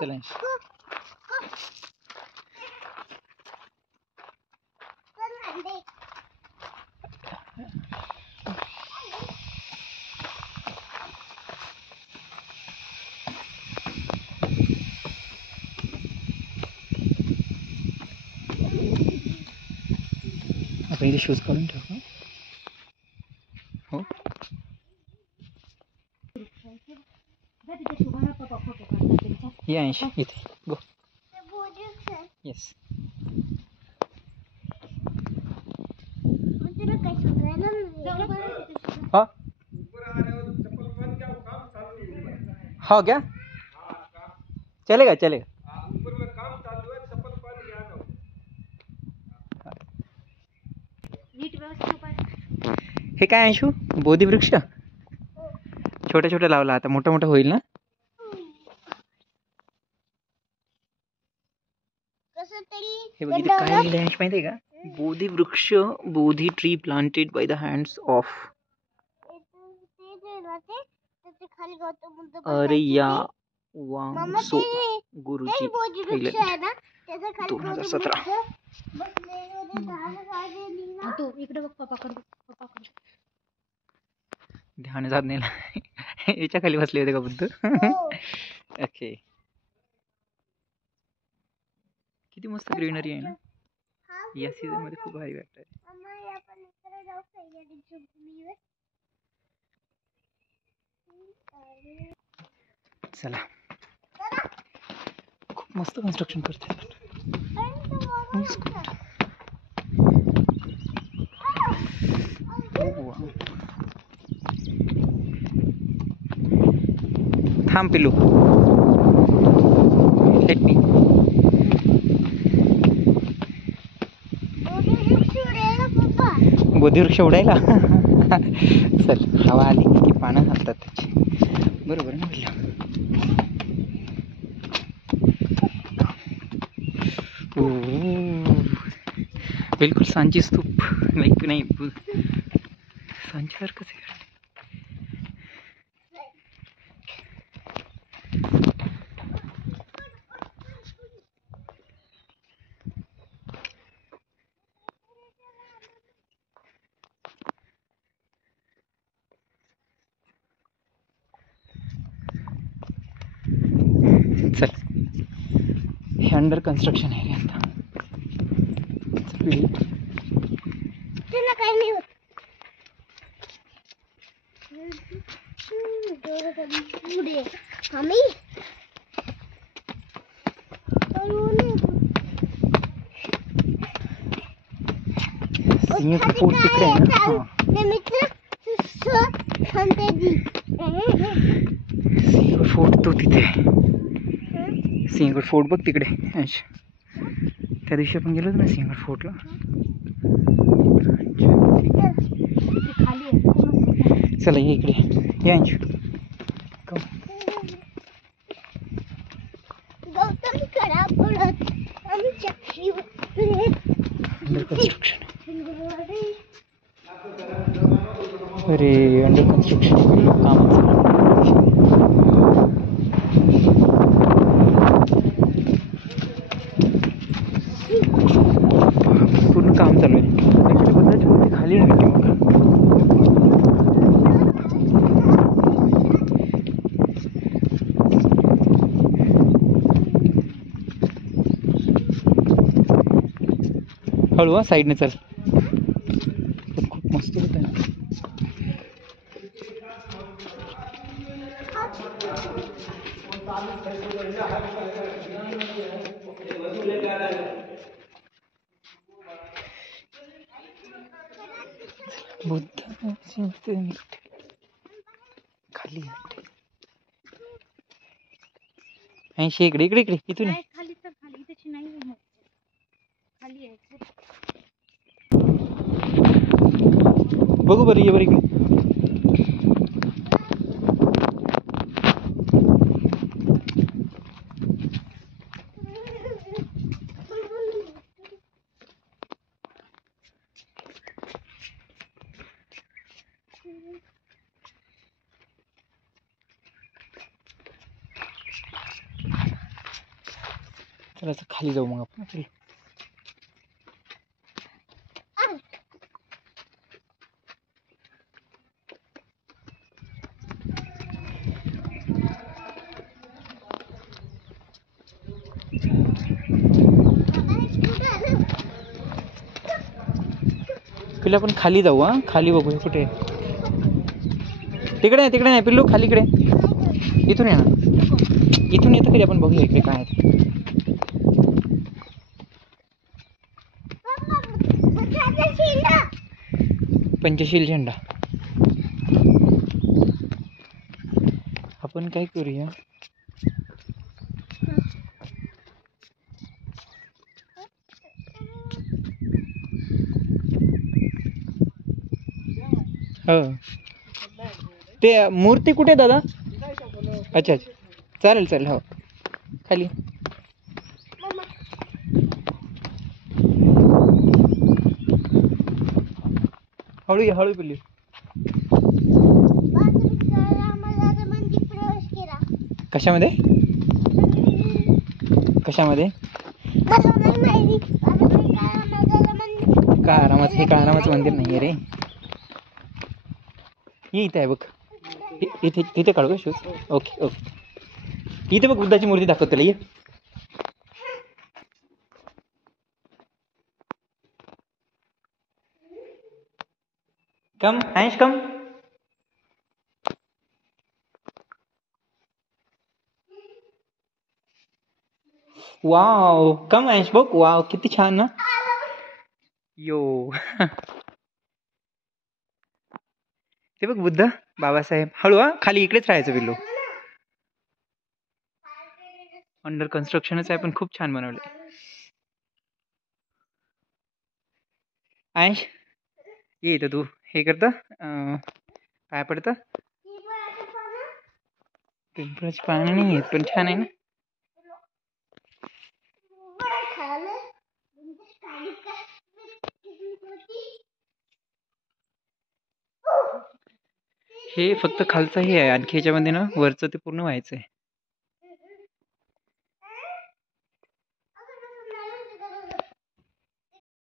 चला आपण इथे शूज काढून ठेवू. हो ये अंश इथे गो. येस हाँ हाँ क्या चलेगा चलेगा. हे काय अंशू बोधिवृक्ष छोट्या छोट्या लावला आता मोठा मोठा होईल ना. हे बघ इथे काय लिहिलं आहे अंश माहिती आहे का. बोधिवृक्ष Bodhi tree planted by the hands of. अरे या वांगसो गुरुजी 2017. ध्यान साधनेला याच्या खाली बसले होते का बुद्ध. ओके किती मस्त ग्रीनरी आहे ना या सीझन मध्ये. खूप भारी वाटतंय. चला खूप मस्त कन्स्ट्रक्शन करते. थांब पिलू लेट मी. बोधिवृक्ष उडायला. चल हवा आली की पानं हलतात त्याची. बरोबर ना म्हटलं. बिलकुल सांची स्तूप लाईक नाही सांच्यासारखंच आहे. चल हे अंडर कन्स्ट्रक्शन आहे आता. काही नाही होत. आम्ही सिंहगड फोर्ट तिकडे आहे ना. सिंहगड फोर्ट तो तिथे. सिंहगड फोर्ट बघ तिकडे अंश. त्या दिवशी आपण गेलो ना सिंहगड फोर्टला. चला ये इकडे ये अंश. Under construction. अरे अंडर कन्स्ट्रक्शन काम पूर्ण काम चालू आहे. बदलाची खाली आहे मग. हळू साईडने चल. खूप मस्त होत आहे ना. बुद्ध खाली ऐंशी. इकडे इकडे इकडे इथून खाली तर खाली त्याची नाही खाली आहे. बघू बरं ये बरं इकडे. चला आता खाली जाऊ मग आपण. चल. पिल्लू आपण खाली जाऊ. हा खाली बघूया कुठे आहे. तिकडे नाही पिल्लू, खाली इकडे. इथून ये ना. इथून येतं कधी आपण बघूया इकडे काय आहे ते. पंचशील झेंडा. आपण काय करूया, हो ते मूर्ती कुठे दादा? अच्छा अच्छा, चालेल चालेल. हो खाली. हळू ये, हळू पिल्लू. कशामध्ये कशामध्ये? काळारामाचं, हे काळारामाचं मंदिर नाही आहे रे. ये इथे आहे बघ. इथे इथे काढू का शूज? Okay okay. इथे बघ बुद्धाची मूर्ती दाखवत तुला. ये. कम ऐश कम. वाव, कम ऐश बघ. वाव किती छान ना. यो. ते बघ बुद्ध बाबासाहेब. हळू हा, खाली इकडेच राहायचं पिल्लू. अंडर कन्स्ट्रक्शनच आहे पण खूप छान बनवले. ऐश ये इथं. तू हे करतं काय पडतं? पिंपळाची पानं नाही आहेत पण छान आहे ना. हे फक्त खालचं हे आहे, आणखी ह्याच्यामध्ये ना वरचं ते पूर्ण व्हायचं आहे.